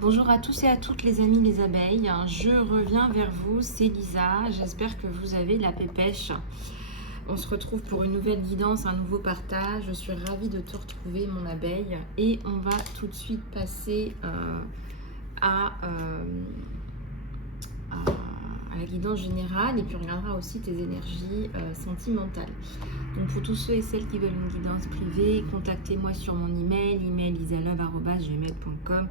Bonjour à tous et à toutes les amis les abeilles, je reviens vers vous, c'est Lisa, j'espère que vous avez la pépèche. On se retrouve pour une nouvelle guidance, un nouveau partage, je suis ravie de te retrouver mon abeille et on va tout de suite passer à la guidance générale et puis on regardera aussi tes énergies sentimentales. Donc pour tous ceux et celles qui veulent une guidance privée, contactez-moi sur mon email isalove@gmail.com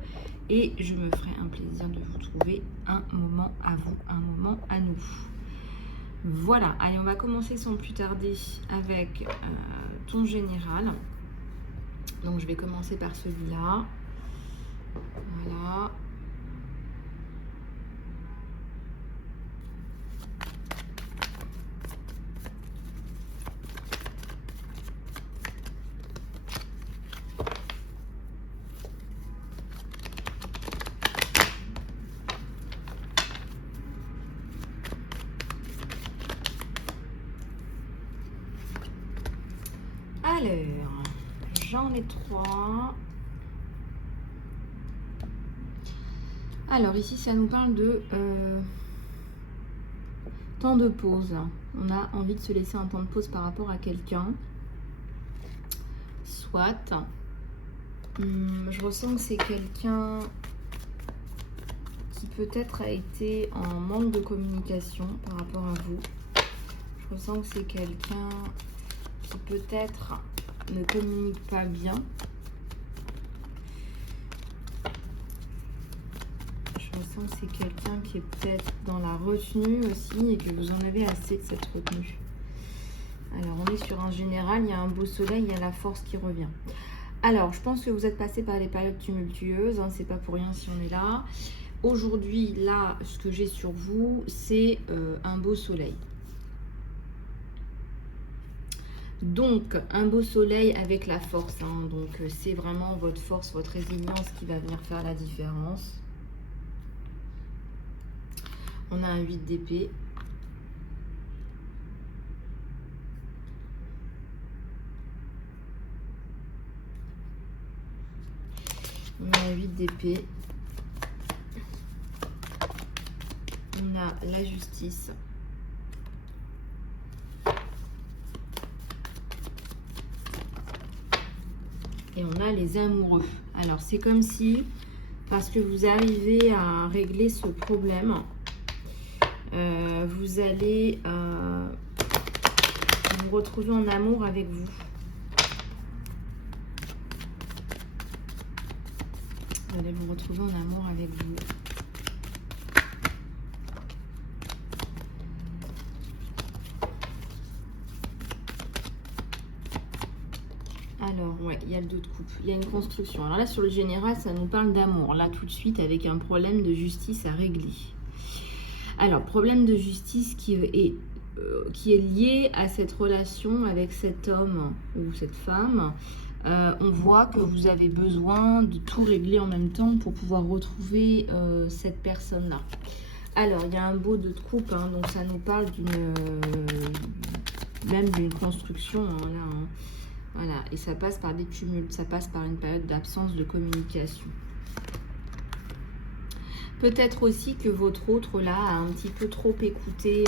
et je me ferai un plaisir de vous trouver un moment à vous, un moment à nous. Voilà, allez, on va commencer sans plus tarder avec ton général. Donc je vais commencer par celui-là. Voilà. Alors, j'en ai 3. Alors ici, ça nous parle de temps de pause. On a envie de se laisser un temps de pause par rapport à quelqu'un. Soit. Je ressens que c'est quelqu'un qui peut-être a été en manque de communication par rapport à vous. Je ressens que c'est quelqu'un qui peut-être ne communique pas bien. Je ressens que c'est quelqu'un qui est peut-être dans la retenue aussi et que vous en avez assez de cette retenue. Alors, on est sur un général, il y a un beau soleil, il y a la force qui revient. Alors, je pense que vous êtes passé par des périodes tumultueuses, hein, c'est pas pour rien si on est là. Aujourd'hui, là, ce que j'ai sur vous, c'est un beau soleil. Donc, un beau soleil avec la force, hein, donc c'est vraiment votre force, votre résilience qui va venir faire la différence. On a un 8 d'épée. On a un 8 d'épée. On a la justice. Et on a les amoureux. Alors, c'est comme si, parce que vous arrivez à régler ce problème, vous allez vous retrouver en amour avec vous. Vous allez vous retrouver en amour avec vous. Alors, ouais, il y a le 2 de coupe. Il y a une construction. Alors là, sur le général, ça nous parle d'amour. Là, tout de suite, avec un problème de justice à régler. Alors, problème de justice qui est lié à cette relation avec cet homme ou cette femme. On voit que vous avez besoin de tout régler en même temps pour pouvoir retrouver cette personne-là. Alors, il y a un beau 2 de coupe, hein, donc ça nous parle même d'une construction. Hein, là, hein. Voilà, et ça passe par des tumultes, ça passe par une période d'absence de communication. Peut-être aussi que votre autre, là, a un petit peu trop écouté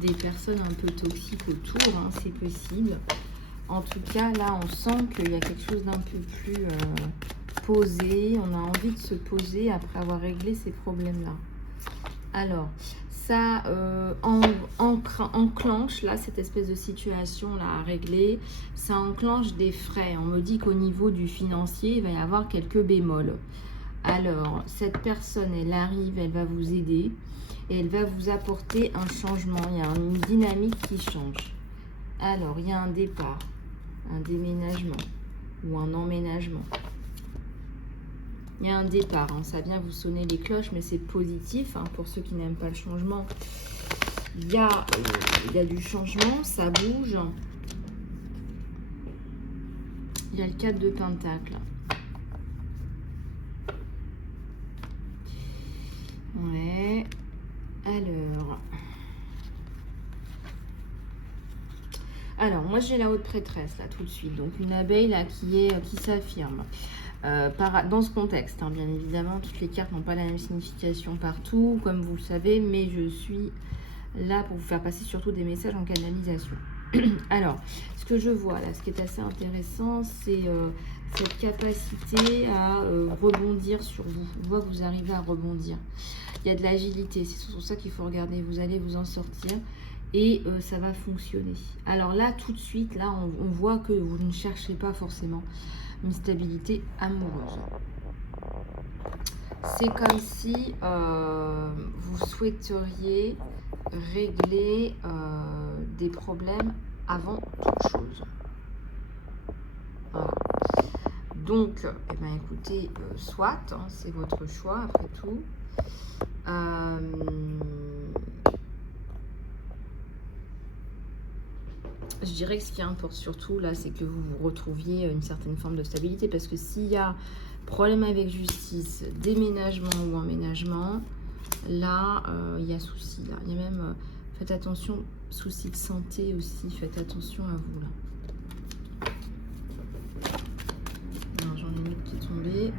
des personnes un peu toxiques autour, hein, c'est possible. En tout cas, là, on sent qu'il y a quelque chose d'un peu plus posé. On a envie de se poser après avoir réglé ces problèmes-là. Alors, ça enclenche, là, cette espèce de situation-là à régler. Ça enclenche des frais. On me dit qu'au niveau du financier, il va y avoir quelques bémols. Alors, cette personne, elle arrive, elle va vous aider et elle va vous apporter un changement. Il y a une dynamique qui change. Alors, il y a un départ, un déménagement ou un emménagement. Il y a un départ, hein. Ça vient vous sonner les cloches, mais c'est positif, hein, pour ceux qui n'aiment pas le changement. Il y a du changement, ça bouge. Il y a le 4 de Pentacle. Ouais. Alors, moi j'ai la haute prêtresse là tout de suite. Donc une abeille là qui s'affirme. Dans ce contexte, hein, bien évidemment, toutes les cartes n'ont pas la même signification partout, comme vous le savez, mais je suis là pour vous faire passer surtout des messages en canalisation. Alors, ce que je vois là, ce qui est assez intéressant, c'est cette capacité à rebondir sur vous. On voit que vous arrivez à rebondir. Il y a de l'agilité, c'est sur ça qu'il faut regarder. Vous allez vous en sortir et ça va fonctionner. Alors là, tout de suite, là, on voit que vous ne cherchez pas forcément une stabilité amoureuse. C'est comme si vous souhaiteriez régler des problèmes avant toute chose. Voilà. Donc, eh ben, écoutez, soit, hein, c'est votre choix après tout. Je dirais que ce qui importe surtout là, c'est que vous vous retrouviez une certaine forme de stabilité, parce que s'il y a problème avec justice, déménagement ou emménagement, là, il y a souci. Là. Il y a même, faites attention, soucis de santé aussi, faites attention à vous là. J'en ai une qui est tombée.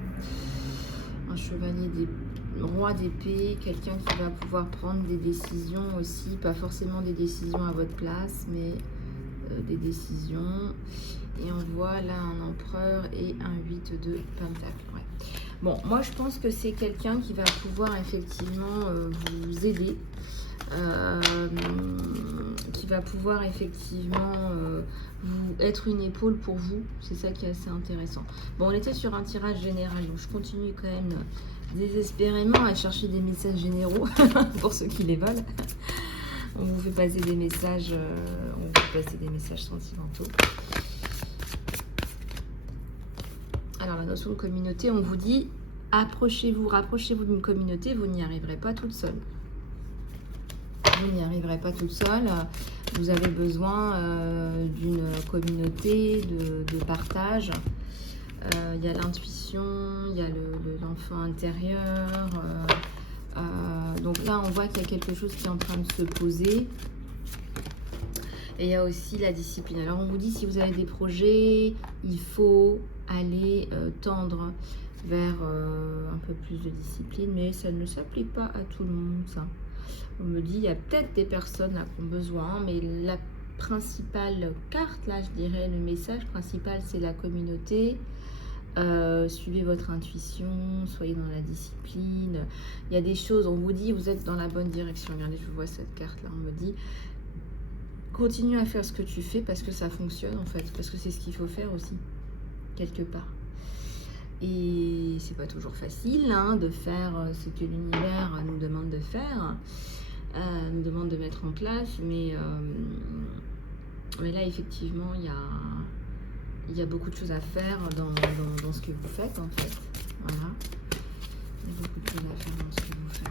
Un chevalier des roi d'épée, quelqu'un qui va pouvoir prendre des décisions aussi, pas forcément des décisions à votre place, mais des décisions. Et on voit là un empereur et un 8 de pentacle. Ouais. Bon, moi je pense que c'est quelqu'un qui va pouvoir effectivement vous aider, qui va pouvoir effectivement vous être une épaule pour vous. C'est ça qui est assez intéressant. Bon, on était sur un tirage général, donc je continue quand même désespérément à chercher des messages généraux pour ceux qui les veulent. On vous fait passer des messages, sentimentaux. Alors la notion de communauté, on vous dit approchez-vous, rapprochez-vous d'une communauté, vous n'y arriverez pas toute seule. Vous n'y arriverez pas toute seule. Vous avez besoin d'une communauté de partage. Il y a l'intuition, il y a l'enfant intérieur. Donc là, on voit qu'il y a quelque chose qui est en train de se poser. Et il y a aussi la discipline. Alors, on vous dit, si vous avez des projets, il faut aller tendre vers un peu plus de discipline. Mais ça ne s'applique pas à tout le monde, ça. On me dit, il y a peut-être des personnes là qui ont besoin, mais la principale carte, là, je dirais, le message principal, c'est la communauté. Suivez votre intuition, soyez dans la discipline. Il y a des choses, on vous dit, vous êtes dans la bonne direction. Regardez, je vois cette carte là, on me dit, continue à faire ce que tu fais parce que ça fonctionne en fait, parce que c'est ce qu'il faut faire aussi, quelque part. Et c'est pas toujours facile hein, de faire ce que l'univers nous demande de faire, nous demande de mettre en place, mais là effectivement il y a beaucoup de choses à faire dans ce que vous faites en fait. Voilà. Il y a beaucoup de choses à faire dans ce que vous faites.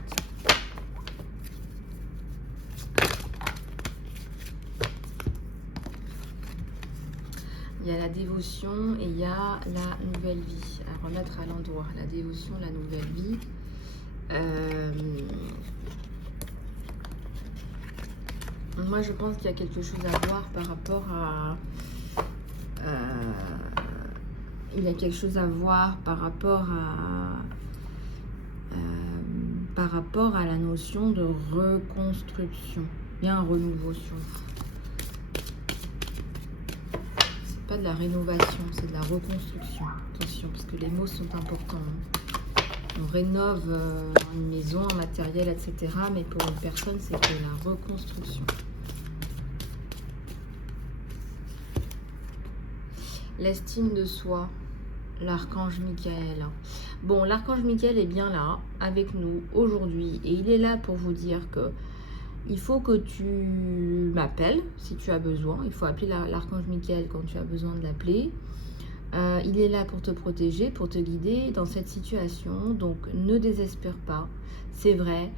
Il y a la dévotion et il y a la nouvelle vie à remettre à l'endroit. La dévotion, la nouvelle vie. Moi, je pense qu'il y a quelque chose à voir par rapport à... il y a quelque chose à voir par rapport à la notion de reconstruction. Il y a un renouveau sur vous. C'est pas de la rénovation, c'est de la reconstruction. Attention, parce que les mots sont importants. Hein. On rénove une maison, un matériel, etc. Mais pour une personne, c'est de la reconstruction. L'estime de soi, l'archange Michael. Bon, l'archange Michael est bien là, avec nous, aujourd'hui. Et il est là pour vous dire que il faut que tu m'appelles, si tu as besoin. Il faut appeler l'archange Michael quand tu as besoin de l'appeler. Il est là pour te protéger, pour te guider dans cette situation. Donc, ne désespère pas. C'est vrai.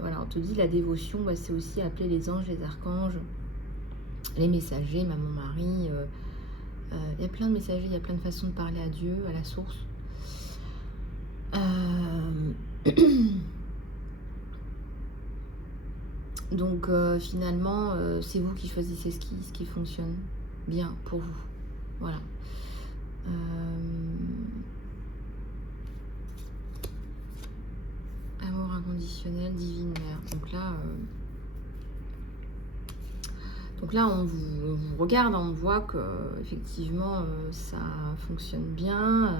Voilà, on te dit la dévotion, bah, c'est aussi appeler les anges, les archanges, les messagers, maman Marie. Il y a plein de messagers, il y a plein de façons de parler à Dieu, à la source. Donc finalement, c'est vous qui choisissez ce qui fonctionne bien pour vous. Voilà. ascensionnelle, divine mère. Donc là, on vous regarde, on voit que effectivement ça fonctionne bien.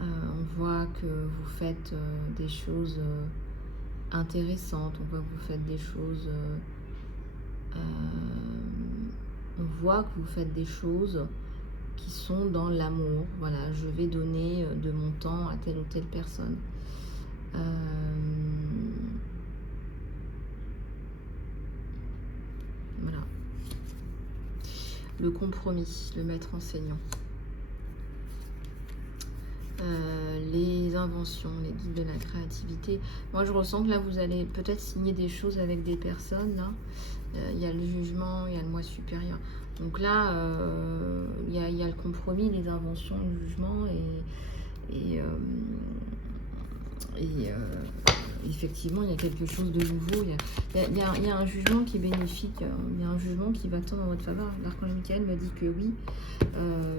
On voit que vous faites des choses intéressantes. On voit que vous faites des choses. On voit que vous faites des choses qui sont dans l'amour. Voilà, je vais donner de mon temps à telle ou telle personne. Voilà. Le compromis, le maître enseignant. Les inventions, les guides de la créativité. Moi, je ressens que là, vous allez peut-être signer des choses avec des personnes. Là, il y a le jugement, il y a le moi supérieur. Donc là, il y a le compromis, les inventions, le jugement effectivement, il y a quelque chose de nouveau. Il y a un jugement qui est bénéfique. Il y a un jugement qui va tendre en votre faveur. L'archange Michael me dit que oui.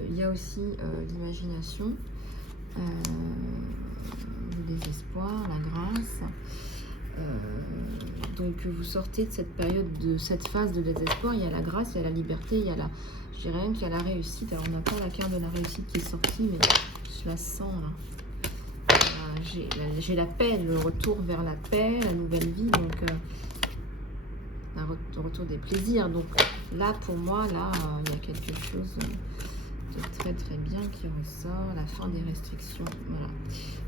Il y a aussi l'imagination. Le désespoir, la grâce. Donc vous sortez de cette période, de cette phase de désespoir. Il y a la grâce, il y a la liberté, il y a la, je dirais même qu'il y a la réussite. Alors on n'a pas la carte de la réussite qui est sortie, mais je la sens là. J'ai la paix, le retour vers la paix, la nouvelle vie, donc le retour des plaisirs. Donc là pour moi, là il y a quelque chose très très bien qui ressort, la fin des restrictions, voilà,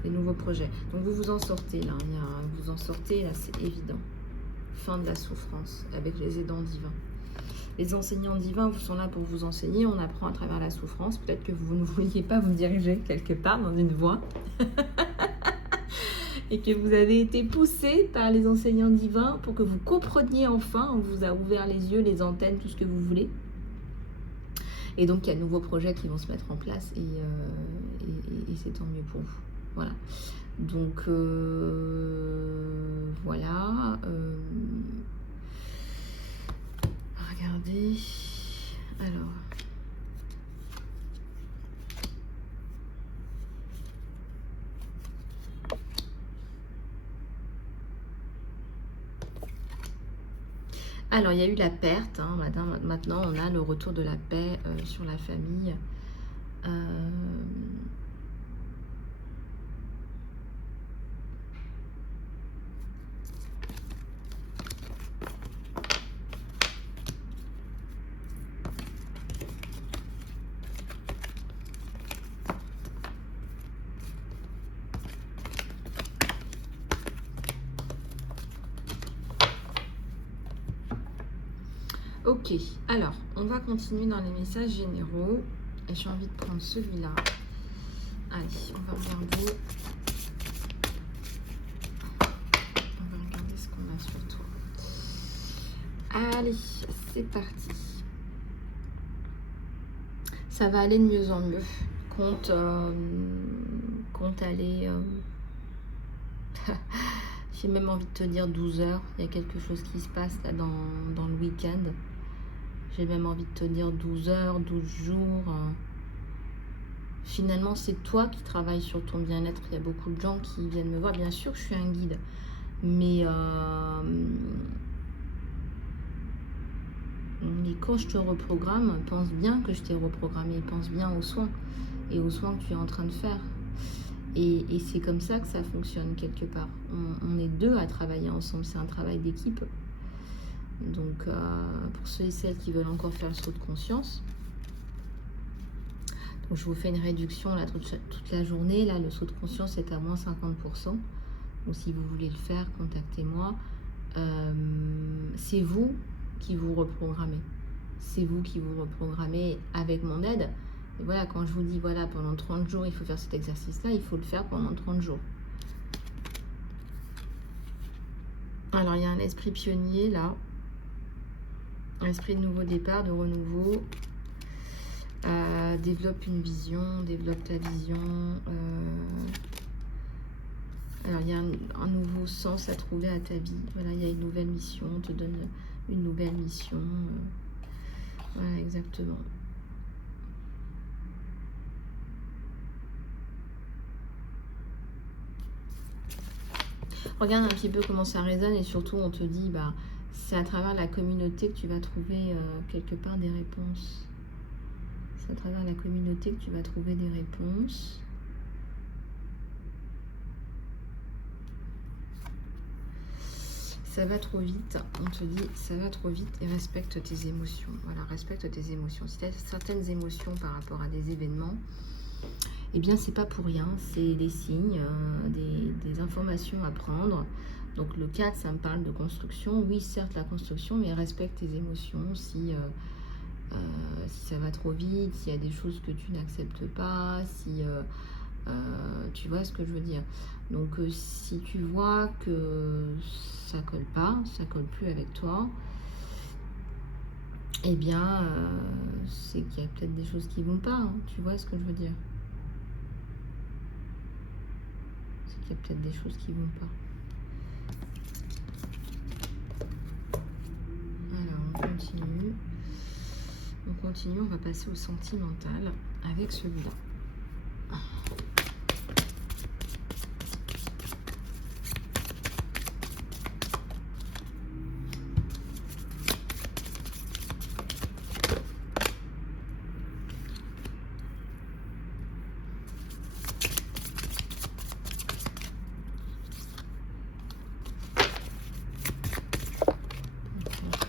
les nouveaux projets. Donc vous vous en sortez là, vous en sortez là, c'est évident. Fin de la souffrance avec les aidants divins. Les enseignants divins vous sont là pour vous enseigner, on apprend à travers la souffrance. Peut-être que vous ne vouliez pas vous diriger quelque part dans une voie et que vous avez été poussé par les enseignants divins pour que vous compreniez enfin, on vous a ouvert les yeux, les antennes, tout ce que vous voulez. Et donc, il y a de nouveaux projets qui vont se mettre en place et c'est tant mieux pour vous. Voilà. Donc, voilà. Regardez. Alors. Alors, il y a eu la perte. Hein, maintenant, on a le retour de la paix sur la famille. Ok, alors, on va continuer dans les messages généraux. Et j'ai envie de prendre celui-là. Allez, on va regarder. On va regarder ce qu'on a sur toi. Allez, c'est parti. Ça va aller de mieux en mieux. Compte aller... J'ai même envie de te dire 12 heures. Il y a quelque chose qui se passe là dans le week-end. J'ai même envie de te dire 12 heures, 12 jours. Finalement, c'est toi qui travailles sur ton bien-être. Il y a beaucoup de gens qui viennent me voir. Bien sûr, je suis un guide. Mais quand je te reprogramme, pense bien que je t'ai reprogrammé. Pense bien aux soins. Et aux soins que tu es en train de faire. Et c'est comme ça que ça fonctionne quelque part. On est deux à travailler ensemble. C'est un travail d'équipe. Donc, pour ceux et celles qui veulent encore faire le saut de conscience, donc je vous fais une réduction là toute la journée. Là, le saut de conscience est à moins 50%. Donc, si vous voulez le faire, contactez-moi. C'est vous qui vous reprogrammez. C'est vous qui vous reprogrammez avec mon aide. Et voilà, quand je vous dis, voilà, pendant 30 jours, il faut faire cet exercice-là, il faut le faire pendant 30 jours. Alors, il y a un esprit pionnier, là. Un esprit de nouveau départ, de renouveau. Développe une vision, développe ta vision. Alors, il y a un nouveau sens à trouver à ta vie. Voilà, il y a une nouvelle mission, on te donne une nouvelle mission. Voilà, exactement. Regarde un petit peu comment ça résonne et surtout on te dit, bah, c'est à travers la communauté que tu vas trouver quelque part des réponses. C'est à travers la communauté que tu vas trouver des réponses. Ça va trop vite, on te dit, ça va trop vite et respecte tes émotions. Voilà, respecte tes émotions. Si tu as certaines émotions par rapport à des événements, eh bien, c'est pas pour rien, c'est des signes, des informations à prendre. Donc, le 4, ça me parle de construction. Oui, certes, la construction, mais respecte tes émotions. Si ça va trop vite, s'il y a des choses que tu n'acceptes pas, si tu vois ce que je veux dire. Donc si tu vois que ça colle pas, ça colle plus avec toi, eh bien c'est qu'il y a peut-être des choses qui vont pas, hein, tu vois ce que je veux dire. C'est qu'il y a peut-être des choses qui vont pas. Alors on continue, on va passer au sentimental avec celui-là.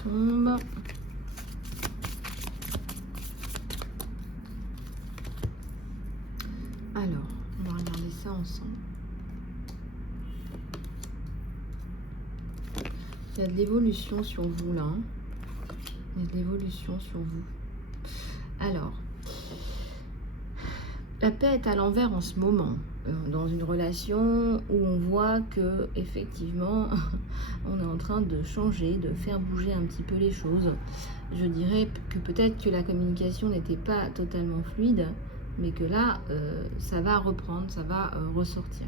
Tombe. Alors, on va regarder ça ensemble. Il y a de l'évolution sur vous là. Hein. Il y a de l'évolution sur vous. Alors, la paix est à l'envers en ce moment. Dans une relation où on voit que effectivement on est en train de changer, de faire bouger un petit peu les choses. Je dirais que peut-être que la communication n'était pas totalement fluide, mais que là ça va reprendre, ça va ressortir.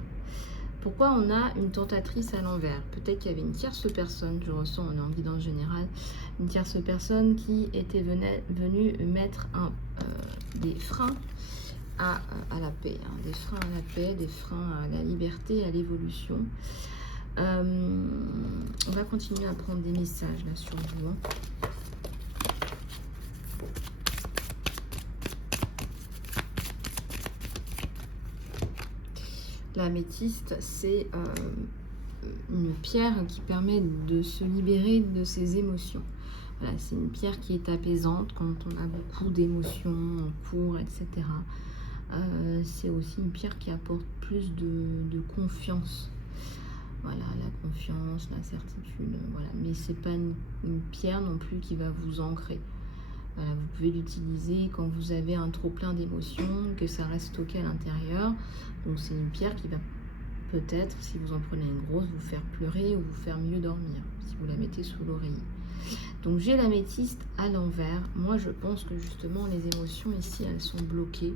Pourquoi on a une tentatrice à l'envers? Peut-être qu'il y avait une tierce personne, je ressens en guidance générale, une tierce personne qui était venue mettre des freins à la paix, hein, des freins à la paix, des freins à la liberté, à l'évolution. On va continuer à prendre des messages là sur vous. Hein. L'améthyste, c'est une pierre qui permet de se libérer de ses émotions. Voilà, c'est une pierre qui est apaisante quand on a beaucoup d'émotions en cours, etc. C'est aussi une pierre qui apporte plus de confiance. Voilà, la confiance, la certitude, voilà. Mais c'est pas une pierre non plus qui va vous ancrer. Voilà, vous pouvez l'utiliser quand vous avez un trop plein d'émotions, que ça reste stocké à l'intérieur. Donc c'est une pierre qui va peut-être, si vous en prenez une grosse, vous faire pleurer ou vous faire mieux dormir, si vous la mettez sous l'oreiller. Donc j'ai l'améthyste à l'envers. Moi je pense que justement les émotions ici, elles sont bloquées.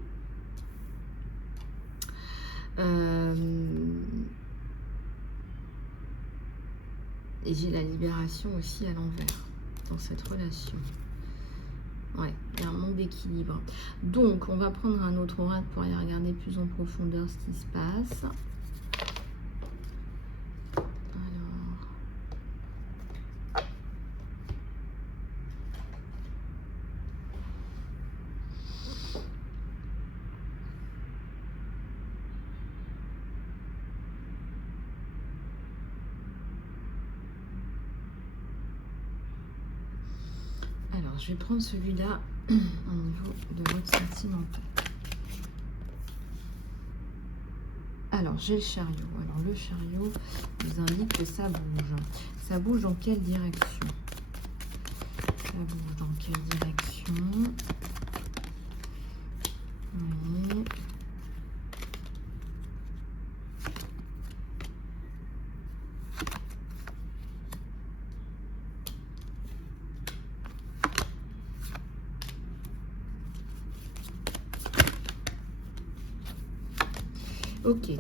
Et j'ai la libération aussi à l'envers dans cette relation. Ouais, il y a un manque d'équilibre. Donc, on va prendre un autre oracle pour aller regarder plus en profondeur ce qui se passe. Alors, je vais prendre celui-là au niveau de votre sentimental. Alors, j'ai le chariot. Alors, le chariot nous indique que ça bouge. Ça bouge dans quelle direction? Ça bouge dans quelle direction? Oui. Ok.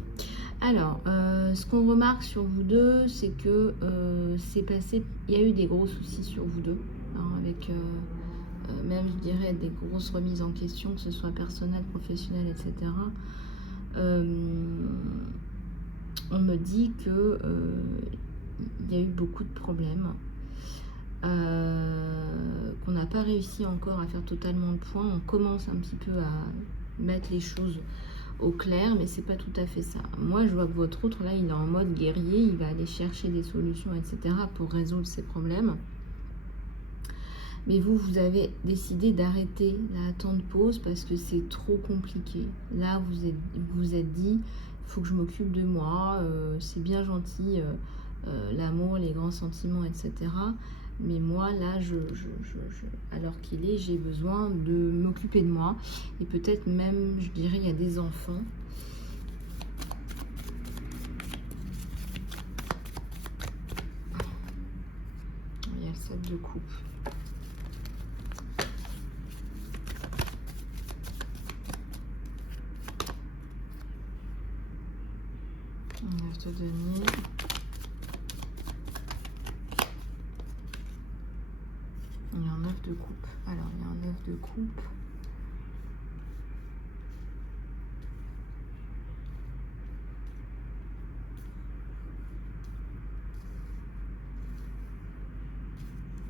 Alors, ce qu'on remarque sur vous deux, c'est que c'est passé, il y a eu des gros soucis sur vous deux, hein, avec même, je dirais, des grosses remises en question, que ce soit personnel, professionnel, etc. on me dit que il y a eu beaucoup de problèmes, qu'on n'a pas réussi encore à faire totalement le point. On commence un petit peu à mettre les choses au clair, mais c'est pas tout à fait ça. Moi, je vois que votre autre, là, il est en mode guerrier, il va aller chercher des solutions, etc. pour résoudre ses problèmes. Mais vous, vous avez décidé d'arrêter la temps de pause parce que c'est trop compliqué. Là, vous êtes dit, il faut que je m'occupe de moi, c'est bien gentil, l'amour, les grands sentiments, etc. Mais moi, là, alors qu'il est, j'ai besoin de m'occuper de moi. Et peut-être même, je dirais, il y a des enfants. Il y a le 7 de coupe. Un 9 de denier. Il y a un 9 de coupe. Alors, il y a un 9 de coupe.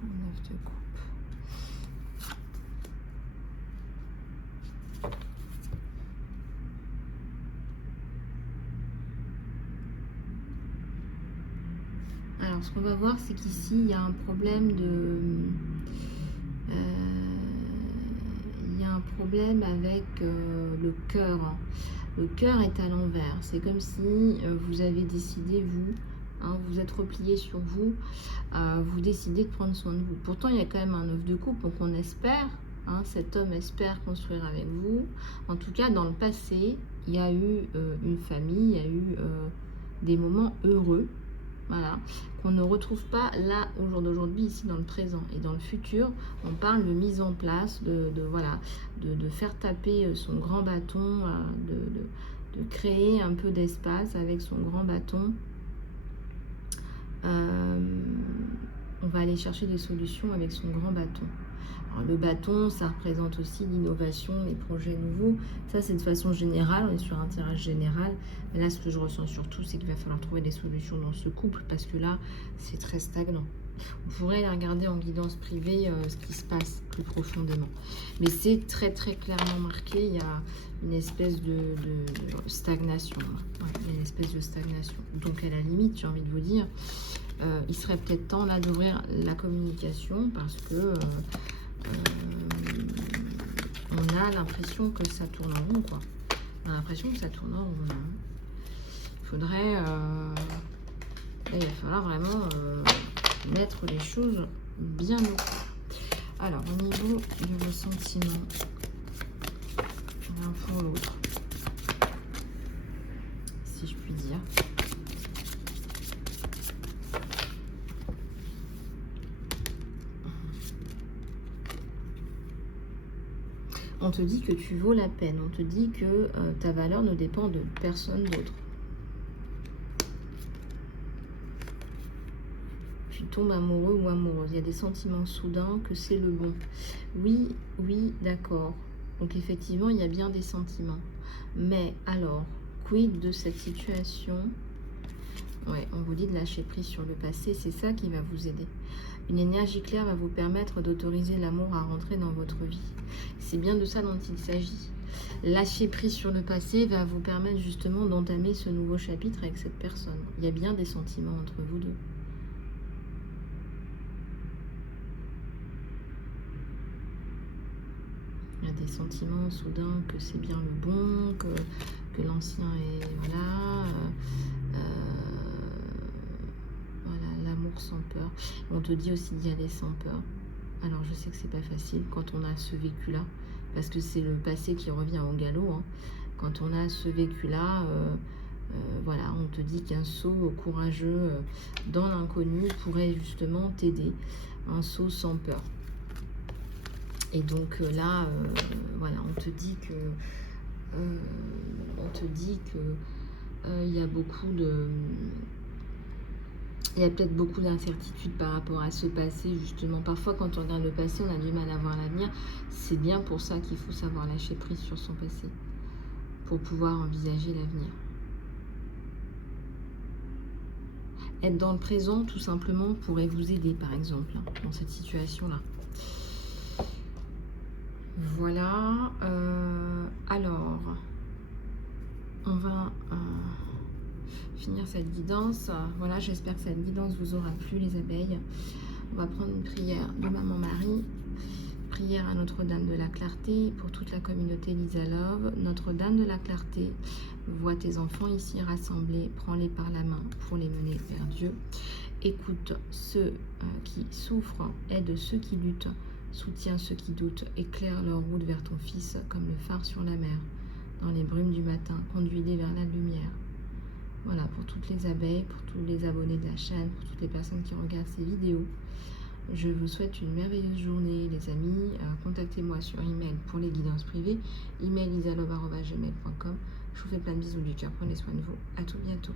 Un 9 de coupe. Alors, ce qu'on va voir, c'est qu'ici, il y a un problème de... il y a un problème avec le cœur. Le cœur est à l'envers. C'est comme si vous avez décidé, vous, vous êtes replié sur vous, vous décidez de prendre soin de vous. Pourtant, il y a quand même un 9 de coupe, donc on espère, cet homme espère construire avec vous. En tout cas, dans le passé, il y a eu une famille, il y a eu des moments heureux. Voilà, qu'on ne retrouve pas là au jour d'aujourd'hui, ici dans le présent. Et dans le futur, on parle de mise en place, voilà, de faire taper son grand bâton, de créer un peu d'espace avec son grand bâton. On va aller chercher des solutions avec son grand bâton. Alors, le bâton, ça représente aussi l'innovation, les projets nouveaux. Ça, c'est de façon générale, on est sur un tirage général. Mais là, ce que je ressens surtout, c'est qu'il va falloir trouver des solutions dans ce couple parce que là, c'est très stagnant. On pourrait regarder en guidance privée ce qui se passe plus profondément. Mais c'est très, très clairement marqué. Il y a une espèce de stagnation. Ouais, il y a une espèce de stagnation. Donc, à la limite, j'ai envie de vous dire, il serait peut-être temps là d'ouvrir la communication parce que... on a l'impression que ça tourne en rond, quoi. On a l'impression que ça tourne en rond. Il faudrait... il va falloir vraiment mettre les choses bien au clair. Alors, au niveau de vos sentiments, l'un pour l'autre, si je puis dire. On te dit que tu vaux la peine. On te dit que ta valeur ne dépend de personne d'autre. Tu tombes amoureux ou amoureuse. Il y a des sentiments soudains que c'est le bon. Oui, oui, d'accord. Donc effectivement, il y a bien des sentiments. Mais alors, quid de cette situation? Ouais, on vous dit de lâcher prise sur le passé. C'est ça qui va vous aider. Une énergie claire va vous permettre d'autoriser l'amour à rentrer dans votre vie. C'est bien de ça dont il s'agit. Lâcher prise sur le passé va vous permettre justement d'entamer ce nouveau chapitre avec cette personne. Il y a bien des sentiments entre vous deux. Il y a des sentiments soudains que c'est bien le bon, que l'ancien est... Voilà... voilà, l'amour sans peur. On te dit aussi d'y aller sans peur. Alors, je sais que c'est pas facile quand on a ce vécu-là, parce que c'est le passé qui revient au galop. Quand on a ce vécu-là, voilà, on te dit qu'un saut courageux dans l'inconnu pourrait justement t'aider. Un saut sans peur. Et donc là, voilà, on te dit que... il y a beaucoup de... Il y a peut-être beaucoup d'incertitudes par rapport à ce passé, justement. Parfois, quand on regarde le passé, on a du mal à voir l'avenir. C'est bien pour ça qu'il faut savoir lâcher prise sur son passé, pour pouvoir envisager l'avenir. Être dans le présent, tout simplement, pourrait vous aider, par exemple, hein, dans cette situation-là. Voilà. Alors, on va finir cette guidance. Voilà, j'espère que cette guidance vous aura plu, les abeilles. On va prendre une prière de Maman Marie. Prière à Notre-Dame de la Clarté pour toute la communauté Lisa Love. Notre-Dame de la Clarté, vois tes enfants ici rassemblés, prends-les par la main pour les mener vers Dieu. Écoute ceux qui souffrent, aide ceux qui luttent, soutiens ceux qui doutent, éclaire leur route vers ton Fils comme le phare sur la mer. Dans les brumes du matin, conduis-les vers la lumière. Voilà, pour toutes les abeilles, pour tous les abonnés de la chaîne, pour toutes les personnes qui regardent ces vidéos. Je vous souhaite une merveilleuse journée, les amis. Contactez-moi sur email pour les guidances privées. Email lisalove@gmail.com. Je vous fais plein de bisous du cœur. Prenez soin de vous. À tout bientôt.